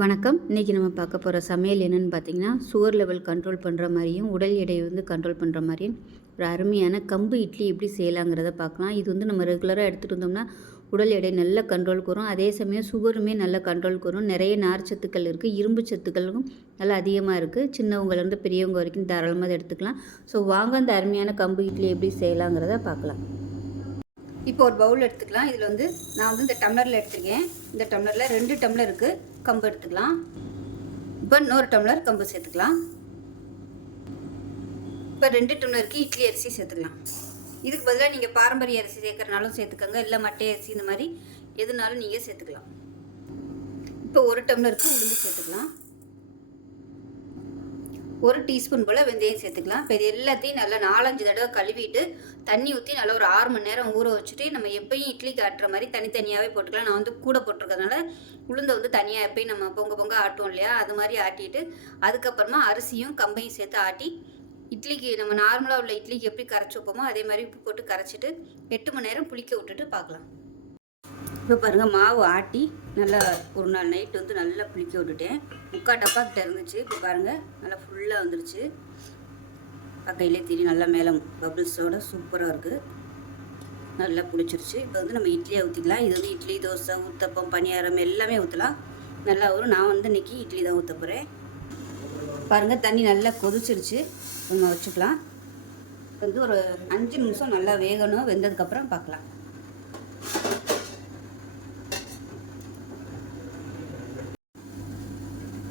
வணக்கம். இன்றைக்கி நம்ம பார்க்க போகிற சமையல் என்னென்னு பார்த்தீங்கன்னா சுகர் லெவல் கண்ட்ரோல் பண்ணுற மாதிரியும் உடல் எடையை வந்து கண்ட்ரோல் பண்ணுற மாதிரியும் ஒரு அருமையான கம்பு இட்லி எப்படி செய்யலாங்கிறத பார்க்கலாம். இது வந்து நம்ம ரெகுலராக எடுத்துகிட்டு வந்தோம்னா உடல் எடை நல்ல கண்ட்ரோலுக்கு வரும் அதே சமயம் சுகருமே நல்ல கண்ட்ரோலுக்கு வரும் நிறைய நார் சத்துக்கள் இருக்குது இரும்பு சத்துக்களும் நல்லா அதிகமாக இருக்குது சின்னவங்கலேருந்து பெரியவங்க வரைக்கும் தாராளமாக எடுத்துக்கலாம். ஸோ வாங்க அந்த அருமையான கம்பு இட்லி எப்படி செய்யலாங்கிறத பார்க்கலாம். இப்போ ஒரு பவுல் எடுத்துக்கலாம். இதில் வந்து நான் வந்து இந்த டம்ளரில் எடுத்துருக்கேன். இந்த டம்ளரில் ரெண்டு டம்ளருக்கு கம்பு எடுத்துக்கலாம். இப்போ இன்னொரு டம்ளர் கம்பு சேர்த்துக்கலாம். இப்போ ரெண்டு டம்ளருக்கு இட்லி அரிசி சேர்த்துக்கலாம். இதுக்கு பதிலாக நீங்கள் பாரம்பரிய அரிசி சேர்க்குறனாலும் சேர்த்துக்கோங்க. இல்லை மட்டை அரிசி இந்த மாதிரி எதுனாலும் நீங்கள் சேர்த்துக்கலாம். இப்போ ஒரு டம்ளருக்கு உளுந்து சேர்த்துக்கலாம். ஒரு டீஸ்பூன் போல் வெந்தயம் சேர்த்துக்கலாம். இப்போ இது எல்லாத்தையும் நல்லா நாலஞ்சு தடவை கழுவிட்டு தண்ணி ஊற்றி நல்லா ஒரு ஆறு மணி நேரம் ஊற வச்சுட்டு நம்ம எப்பயும் இட்லிக்கு ஆட்டுற மாதிரி தனித்தனியாகவே போட்டுக்கலாம். நான் வந்து கூட போட்டிருக்கிறதுனால உளுந்தை வந்து தனியாக எப்பயும் நம்ம பொங்க பொங்க ஆட்டுவோம் இல்லையா? அது மாதிரி ஆட்டிட்டு அதுக்கப்புறமா அரிசியும் கம்பையும் சேர்த்து ஆட்டி இட்லிக்கு நம்ம நார்மலாக உள்ள இட்லிக்கு எப்படி கரைச்சி வைப்போமோ அதே மாதிரி உப்பு போட்டு கரைச்சிட்டு எட்டு மணி நேரம் புளிக்க விட்டுட்டு பார்க்கலாம். இப்போ பாருங்கள் மாவு ஆட்டி நல்லா ஒரு நாள் நைட் வந்து நல்லா புளிக்க விட்டுட்டேன். முக்கா டப்பா கிட்ட இருந்துச்சு. இப்போ பாருங்கள் நல்லா ஃபுல்லாக வந்துருச்சு. பக்கையிலே தெரியும் நல்லா மேலே பபிள்ஸோட சூப்பராக இருக்குது நல்லா புளிச்சிருச்சு. இப்போ வந்து நம்ம இட்லியை ஊற்றிக்கலாம் இது வந்து இட்லி தோசை ஊத்தப்பம் பணியாரம் எல்லாமே ஊற்றலாம் நல்லா வரும் நான் வந்து இன்றைக்கி இட்லி தான் ஊற்ற போகிறேன் பாருங்கள் தண்ணி நல்லா கொதிச்சிருச்சு. நம்ம வச்சுக்கலாம். வந்து ஒரு அஞ்சு நிமிஷம் நல்லா வேகணும். வெந்ததுக்கப்புறம் பார்க்கலாம்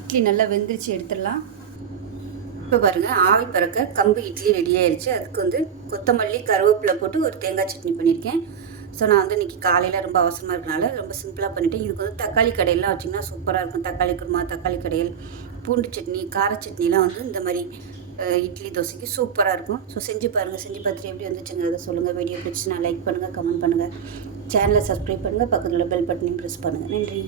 இட்லி நல்லா வெந்துருச்சு எடுத்துடலாம். இப்போ பாருங்கள் ஆவி பறக்க கம்பு இட்லி ரெடி ஆயிடுச்சு அதுக்கு வந்து கொத்தமல்லி கருவேப்பிலை போட்டு ஒரு தேங்காய் சட்னி பண்ணியிருக்கேன். ஸோ நான் வந்து இன்றைக்கி காலையில் ரொம்ப அவசரமாக இருக்கனால ரொம்ப சிம்பிளாக பண்ணிவிட்டேன் இதுக்கு வந்து தக்காளி கடையெல்லாம் வச்சிங்கன்னா சூப்பராக இருக்கும். தக்காளி குருமா தக்காளி கடையல் பூண்டு சட்னி கார சட்னிலாம் வந்து இந்த மாதிரி இட்லி தோசைக்கு சூப்பராக இருக்கும். ஸோ செஞ்சு பாருங்கள் செஞ்சு பார்த்துட்டு எப்படி வந்துச்சுங்கிறத சொல்லுங்கள் வீடியோ பிடிச்சி நான் லைக் பண்ணுங்கள் கமெண்ட் பண்ணுங்கள் சேனலை சப்ஸ்கிரைப் பண்ணுங்கள் பக்கத்தில் பெல் பட்டனையும் ப்ரெஸ் பண்ணுங்கள் நன்றி.